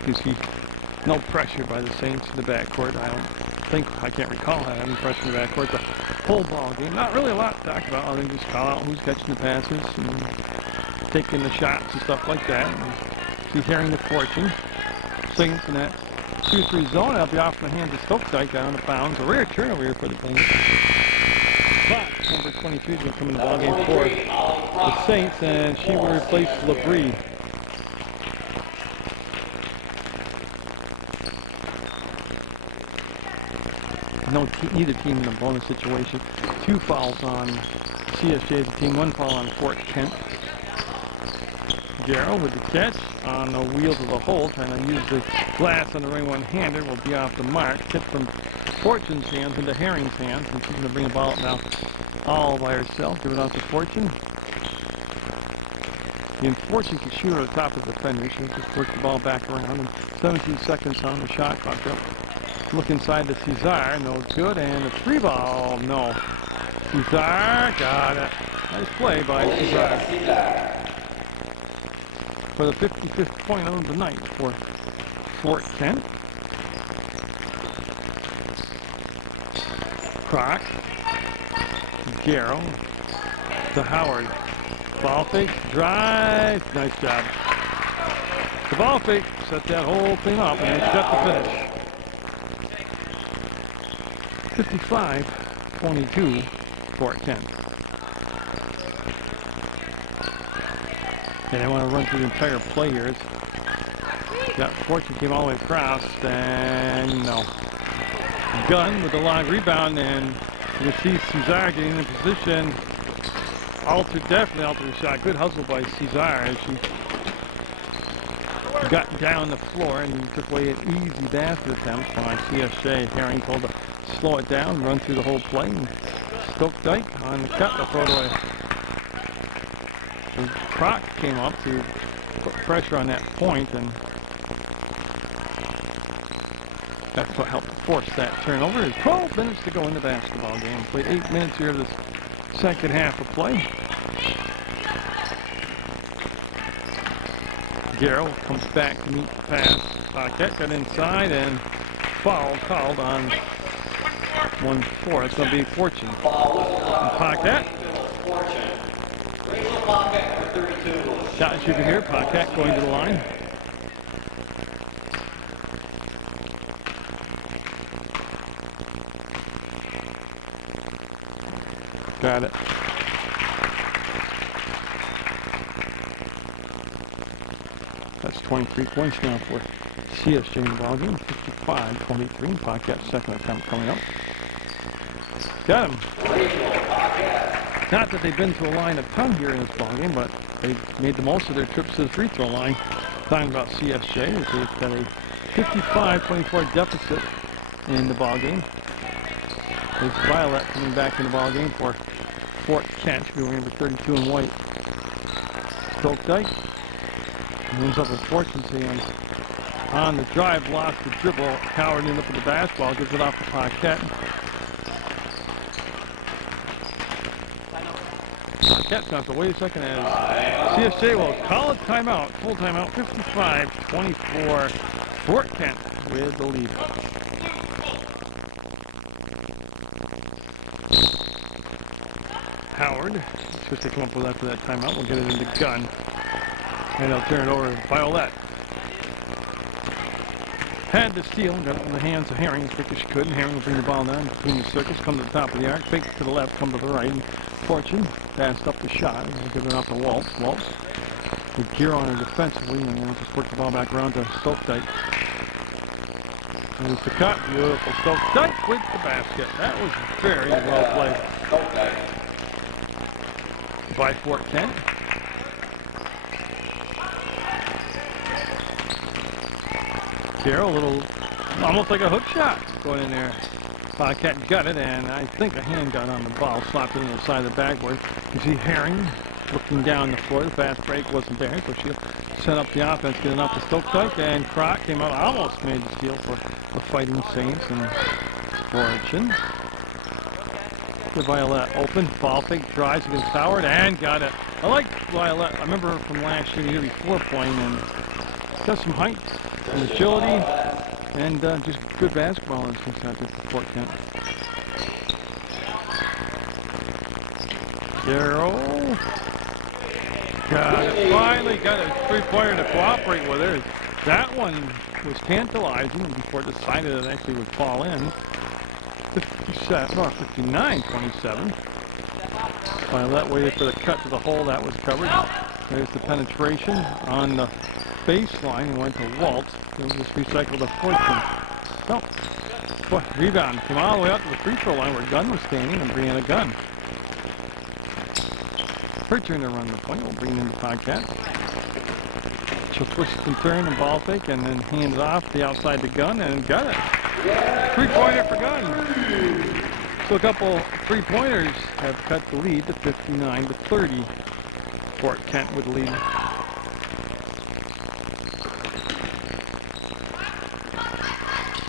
You see no pressure by the Saints in the backcourt. I can't recall having pressure in the backcourt. The whole ball game, not really a lot to talk about other than just call out who's catching the passes and taking the shots and stuff like that. And see Herring the fortune. Saints in that 2-3 zone. That'll be off in the hands of Stokes-Dyke out of bounds. A rare turnover here for the Saints. But number 23 is going to come in the ball game for the Saints, and she will replace LeBrie. Either team in a bonus situation. 2 fouls on CSJ's team, 1 foul on Fort Kent. Garrow with the catch on the wheels of the hole, trying to use the glass on the ring one-hander, will be off the mark. Hit from Fortune's hands into Herring's hands, and she's going to bring the ball up now all by herself. Give it out to Fortune. The Fortune can shoot at the top of the defender. She'll just work the ball back around, and 17 seconds on the shot clock. Look inside to Cesar, no good, and a 3 ball, no. Cesar got it. Nice play by Cesar. For the 55th point of the night for Fort Kent. Croc. Garrow. To Howard. Ball fake, drive. Nice job. The ball fake set that whole thing up, and they set the finish. 55-22, Fort Kent. And I want to run through the entire play here. Fortune came all the way across, and no. Gunn with the long rebound, and you see Cesar getting in position. Definitely altered the shot. Good hustle by Cesar as she got down the floor and took away an easy basket attempt by CSJ. Herring told to slow it down, run through the whole play. Stokes-Dyke on the cut, the photo. And Croc came up to put pressure on that point, and that's what helped force that turnover. There's 12 minutes to go in the basketball game. Played 8 minutes here this second half of play. Garrow comes back to meet the pass. Paquette got inside, and foul called on 1-4. It's going to be Fortune. Paquette. Shot shooter here. Paquette going to the line. Got it. That's 23 points now for CSJ in the ballgame. 55-23. Paquette's second attempt coming up. Got him. Not that they've been to a line a ton here in this ballgame, but they've made the most of their trips to the free throw line. Talking about CSJ, they've got a 55-24 deficit in the ballgame. There's Violet coming back in the ballgame for Fort Kent. She'll be wearing number 32 in white. Stokes-Dyke moves up with Fortune's hands. On the drive, lost the dribble. Howard ended up with the basketball, gives it off to Paquette. Paquette's going to have to wait a second as CSJ will call a timeout. Full timeout, 55-24. Fort Kent with the lead. Howard, see what they come up with after that timeout. We'll get it into Gunn. And they'll turn it over to Violet. Had the steal, got it in the hands of Herring as quick as she could. And Herring will bring the ball down between the circles, come to the top of the arc, fake it to the left, come to the right. And Fortune passed up the shot. And give it off to Waltz. Waltz with gear on her defensively, and then just work the ball back around to Stokes-Dyke. There's the cut. Beautiful. Stokes-Dyke with the basket. That was very well played by Fort Kent. Carroll, a little, almost like a hook shot going in there. Paquette got it, and I think a hand got on the ball, slapped it on the side of the backboard. You see Herring looking down the floor. The fast break wasn't there, so she'll set up the offense, get it up to Stokes-Dyke, and Croc came out, almost made the steal for the Fighting Saints and Fortune. The Violet open, ball fake, drives against Howard, and got it. I like Violet. I remember her from last year, the year before playing, and got some height. some agility, and just good basketball in this out there for Fort Kent. Darrow. Finally got a three-pointer to cooperate with her. That one was tantalizing before it decided it actually would fall in. 59-27. Violet waited for the cut to the hole. That was covered. There's the penetration on the baseline and went to Walt. It just recycled a 14. No. Boy, rebound. Came all the way up to the free throw line where Gunn was standing and Brianna Gunn. Her turn to run the point. We'll bring in the Podcat. She'll twist and turn and ball fake and then hand it off the outside to Gunn and got it. Three-pointer for Gunn. So a couple three-pointers have cut the lead to 59-30. Fort Kent with the lead.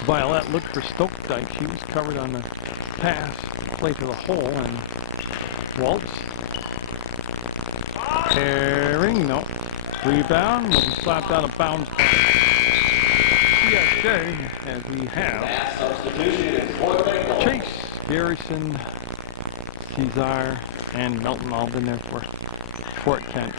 Violet looked for Stokedike. She was covered on the pass, play to the hole, and Waltz. Herring, no. Rebound, slapped out of bounds by CSJ, as we have Chase, Garrison, Cesar, and Melton all been there for Fort Kent.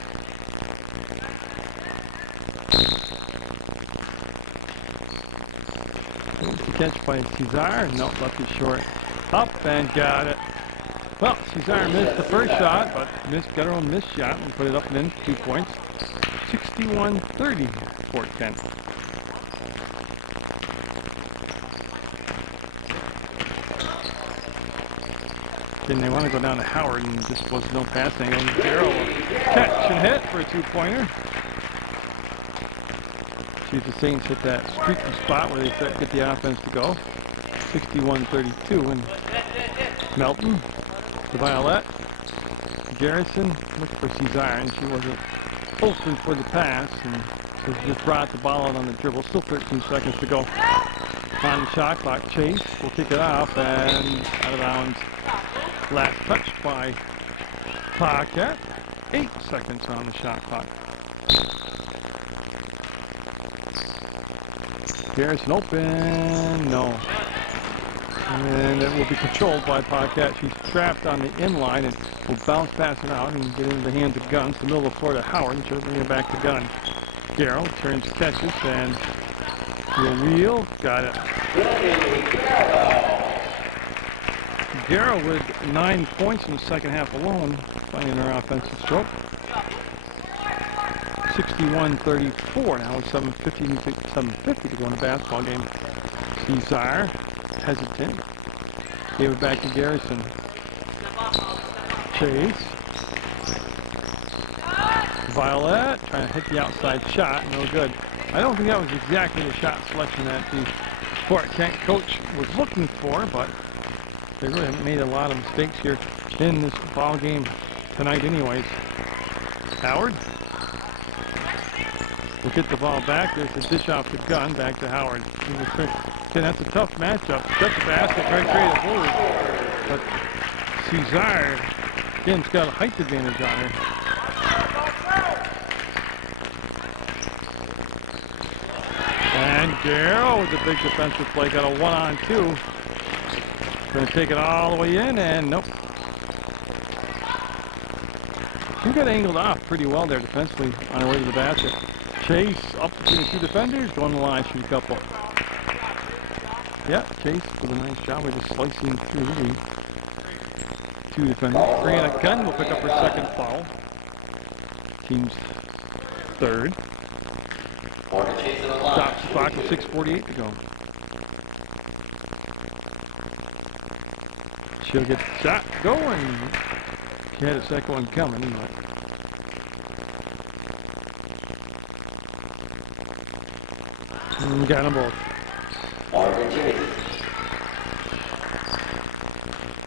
Catch by Cesar, no, left it short. Up and got it. Well, Cesar missed the first shot, but got her own missed shot and put it up and in 2 points. 61-30, Fort Kent. Then they want to go down to Howard, and just was no passing. And Darrow catch and hit for a two-pointer. See if the Saints hit that streaky spot where they get the offense to go. 61-32, and Melton to Violet. Garrison looked for Cesar, and she wasn't open for the pass, and was just brought the ball out on the dribble. Still 13 seconds to go on the shot clock. Chase will kick it off, and out of bounds. Last touch by Pocket. 8 seconds on the shot clock. Garrison open, no. And it will be controlled by Pocket. She's trapped on the inline and will bounce past it out and get into the hands of Gunn. It's the middle of the floor to Howard, and she'll bring it back to Gunn. Garrow turns, catches, and wheel, got it. Garrow with 9 points in the second half alone, finding her offensive stroke. 61-34. Now with 7:50 to go in the basketball game. Cesar, hesitant. Gave it back to Garrison. Chase. Violet, trying to hit the outside shot. No good. I don't think that was exactly the shot selection that the Fort Kent coach was looking for, but they really haven't made a lot of mistakes here in this ball game tonight anyways. Howard will get the ball back. There's the dish off the Gun, back to Howard. Again, that's a tough matchup. Set the basket, very creative move. But Cesar, again, has got a height advantage on her. And Darrow with the big defensive play, got a 1-on-2. Going to take it all the way in, and nope. She got angled off pretty well there defensively on her way to the basket. Chase up between the two defenders, going to the line, shoot a couple. Yeah, Chase with a nice job with just slicing through the two defenders. Brianna Gunn will pick up her second foul. Team's third. Stops the clock with 6:48 to go. She'll get the shot going. She had a second one coming, but got them both.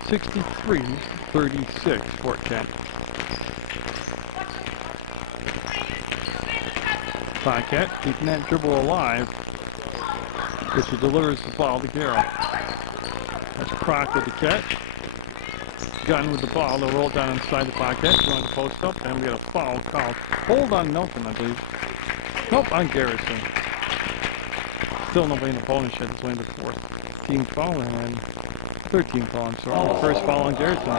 63-36, Fort Kent. Pocket keeping that dribble alive. But she delivers the ball to Garrow. That's Croc with the catch. Gunn with the ball. They'll roll down inside the pocket. Going to post up, and we got a foul call. Hold on Nelson, I believe. Nope, on Garrison. Still nobody in the bonus yet. It's only the fourth team foul and third team foul. I'm sorry. First foul on Garrison.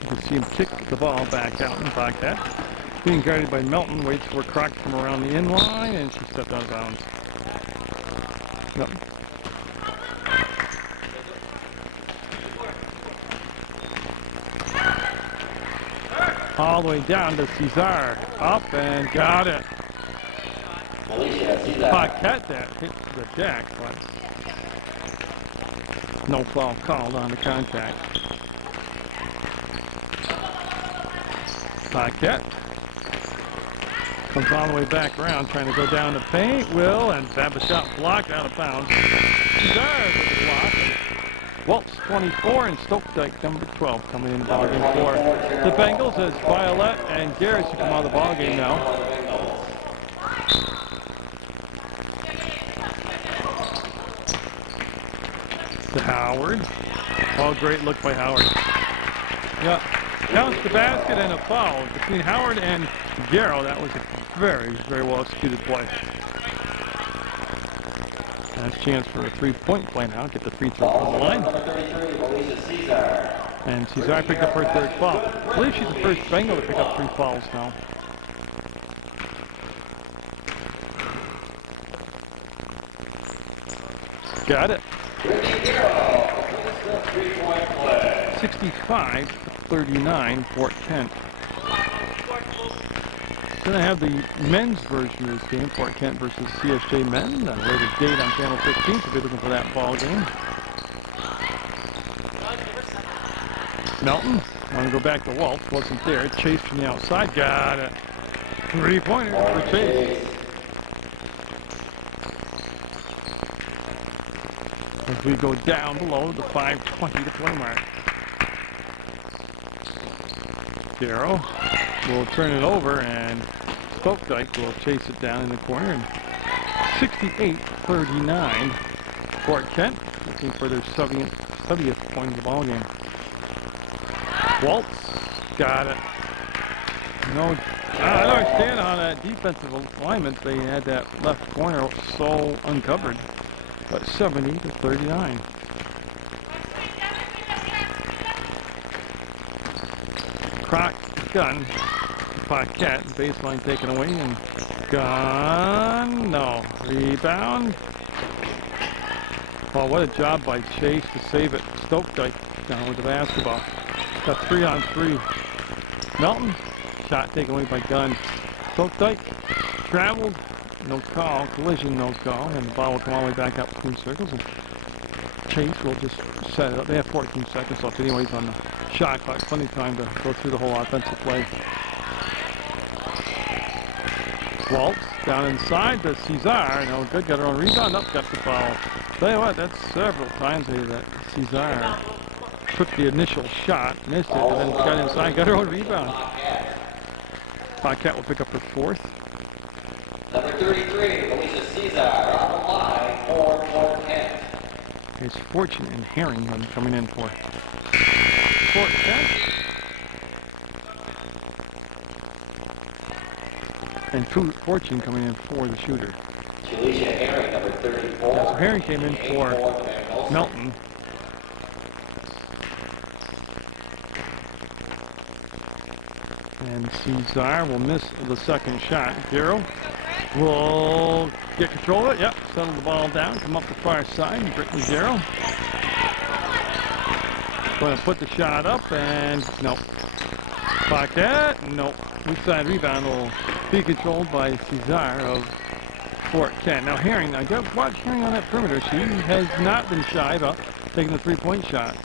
You can see him kick the ball back out in the Bobcat. Being guarded by Melton, waits for Croc to come around the in line, and she stepped out of bounds. Melton. All the way down to Cesar. Up and got it. Paquette that hit the deck, but no foul called on the contact. Paquette comes all the way back around, trying to go down the paint. Will, and have a shot blocked out of bounds. Cesar with the block. Waltz 24 and Stokedyke number 12 coming in the ballgame for the Bengals as Violet and Garrison come out of the ballgame now. To Howard. Oh, great look by Howard. Yeah, counts the basket and a foul between Howard and Garrow. That was a very, very well executed play. Nice chance for a three-point play now. Get the free throw from the line. And Cesar picked up her third foul. I believe she's the first Bengal to pick up 3 fouls now. Got it. 65-39, Fort Kent. Going to have the men's version of this game, Fort Kent versus CSJ men. A later date on Channel 15, so be looking for that ball game. Melton, want to go back to Waltz, wasn't there. Chase from the outside, got it. 3-pointer for Chase. As we go down below the 5:20 to play mark. Darrow will turn it over, and Stokedyke will chase it down in the corner. And 68-39, Fort Kent looking for their 70th point of the ball game. Waltz got it. No, I don't understand how that defensive alignment, they had that left corner so uncovered. But 70-39. Croc, gun, Paquette, baseline taken away, and gun, no, rebound. Oh, what a job by Chase to save it. Stokedyke down with the basketball. Got 3-on-3. Melton, shot taken away by Gunn. Stokedyke traveled, no call, collision, no call, and the ball will come all the way back up between circles. And Chase will just set it up. They have 14 seconds left anyways on the shot clock. Plenty of time to go through the whole offensive play. Waltz down inside to Cesar. No good, got her own rebound. Up, got the foul. Tell you what, that's several times that Cesar took the initial shot, missed it, and then got inside, got her own rebound. Paquette will pick up her 4th. Number 33, Alicia Cesar, on the line for Fort Kent. It's Fortune and Herring coming in for Fort Kent. And Fortune coming in for the shooter. Alicia Herring, number 34. So Herring came in for Melton. And Cesar will miss the second shot. Darrow will get control of it. Yep, settle the ball down, come up the far side. Brittany Darrow going to put the shot up, and nope. Paquette, nope. Weak side rebound will be controlled by Cesar of Fort Kent. Now Herring, I got watch Herring on that perimeter. She has not been shy about taking the 3-point shot.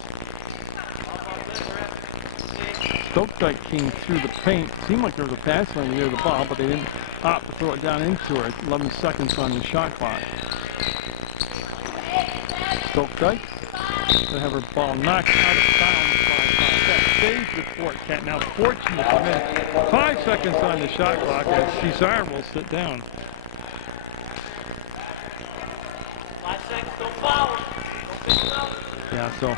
Stokedyke came through the paint. Seemed like there was a pass lane near the ball, but they didn't opt to throw it down into her. 11 seconds on the shot clock. Stokedyke to have her ball knocked out of bounds by Paquette. Stays with Fort Kent. Now Fortune to come in. 5 seconds on the shot clock, and Cesar will sit down. 5 seconds, don't foul. Yeah, so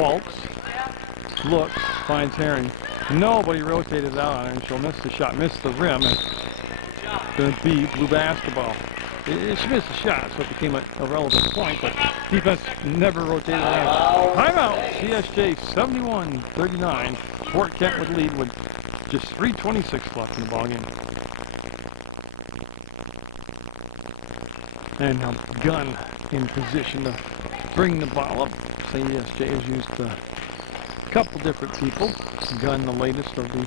Waltz looks, finds Herring. Nobody rotated out on her, and she'll miss the shot, miss the rim. It's going to be blue basketball. She missed the shot, so it became a relevant point, but defense never rotated around. Timeout, CSJ 71-39. Fort Kent would lead with just 3:26 left in the ballgame. And now Gunn in position to bring the ball up. CSJ has used a couple different people. Gunn, the latest of the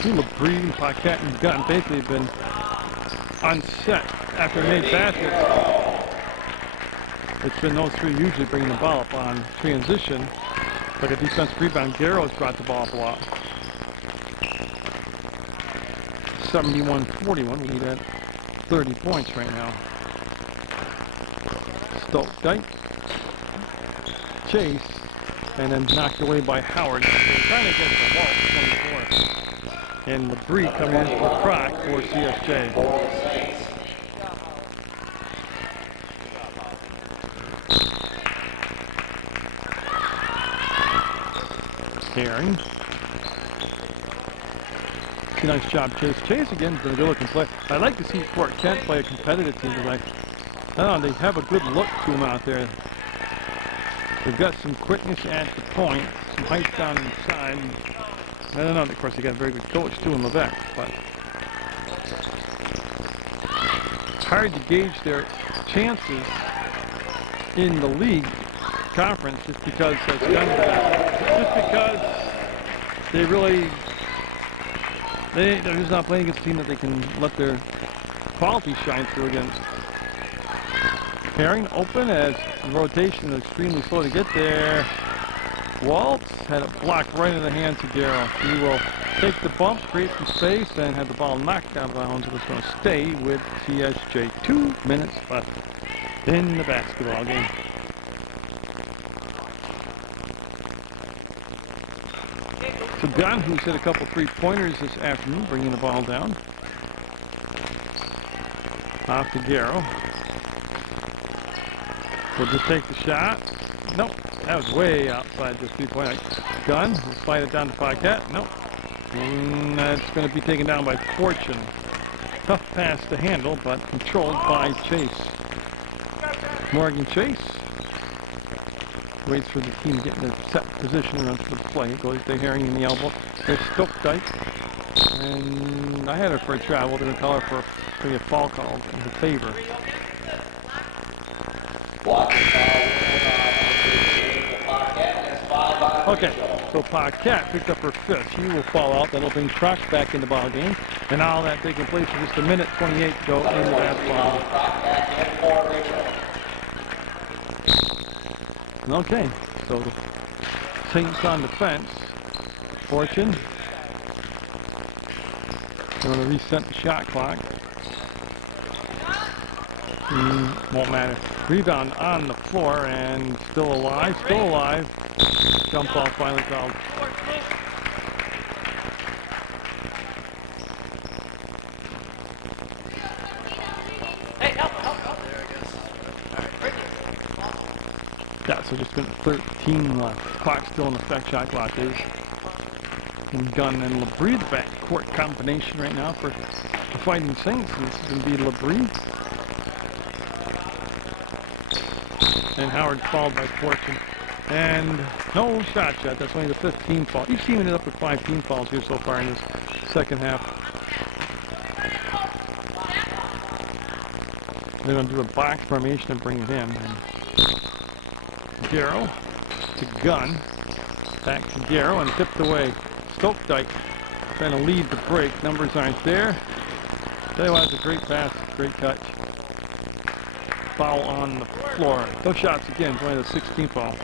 two. LaBrie and Paquette and Gunn basically have been on set after they made baskets. It's been those three usually bringing the ball up on transition. Like a defensive rebound, Garrow's brought the ball up a lot. 71-41, we need at 30 points right now. Stokes, Chase, and then knocked away by Howard. Trying to get the wall at 24. And LaBrie coming in for Croc for CSJ. Herring. Nice job, Chase. Chase again is going to go look and play. I like to see Fort Kent play a competitive team because I don't know, they have a good look to them out there. They've got some quickness at the point, some height down inside. I don't know, of course they got a very good coach too in Levesque, but it's hard to gauge their chances in the league conference just because they really they're just not playing against a team that they can let their quality shine through against. Herring open as rotation is extremely slow to get there. Waltz had it blocked right in the hands of Garrow. He will take the bump, create some space, and have the ball knocked out of bounds. It's going to stay with CSJ. 2 minutes left in the basketball game. So Gunn, who's hit a couple three-pointers this afternoon, bringing the ball down. Off to Garrow. We'll just take the shot. Nope, that was way outside the three-point. Gunn will slide it down to Paquette. Nope. And that's going to be taken down by Fortune. Tough pass to handle, but controlled by Chase. Morgan Chase waits for the team to get in a set position and for the play. Goes to Herring in the elbow. There's Stokes. And I had her for a travel. They're going to call her for a foul call in her favor. Okay, so Paquette picked up her fifth. She will fall out. That'll bring Croc back in the ball game. And all that taking place for just a minute 28 to go in the basketball. Okay, so the Saints on defense. Fortune. Going to reset the shot clock. Won't matter. Rebound on the floor and still alive. Jump ball finally called. Yeah, so just been 13 left. Clock still in effect, shot clock is. And Gunn and LaBrie, the backcourt combination right now for the Fighting Saints. This is going to be LaBrie. And Howard fouled by Fortune. And no shot yet. That's only the 5th team foul. You've seen it up with 5 team fouls here so far in this second half. They're going to do a box formation and bring it in. And Garrow to Gunn. Back to Garrow and tipped away. Stokes trying to lead the break. Numbers aren't there. Tell you what, it's a great pass, great touch. Foul on the floor. No shots again. It's only the 16th foul.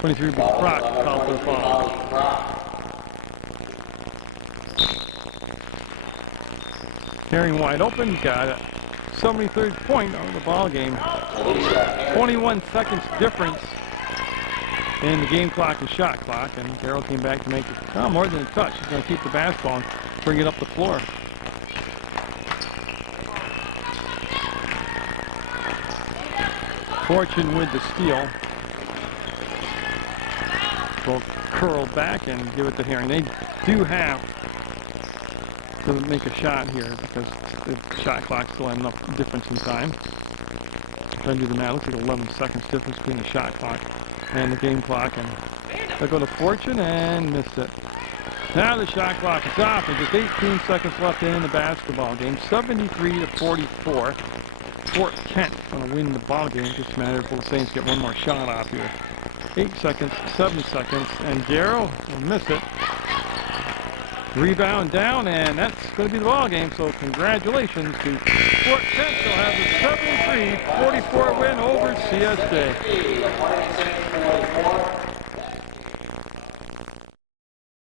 23 will be Croc, foul for the foul. Herring wide open, got it. 73rd point of the ball game. 21 seconds difference in the game clock and shot clock, and Garrow came back to make it more than a touch. He's going to keep the basketball and bring it up the floor. Fortune with the steal. will curl back and give it to Herring. They do have to make a shot here because the shot clock still has enough difference in time. Trying to do the math. Looks like 11 seconds difference between the shot clock and the game clock. And they'll go to Fortune and miss it. Now the shot clock is off and just 18 seconds left in the basketball game. 73-44. Fort Kent going to win the ball game. Just a matter of the Saints get one more shot off here. 8 seconds, 7 seconds, and Jarrow will miss it. Rebound down, and that's going to be the ball game. So congratulations to Fort Kent. They'll have the 73-44 win over CSJ.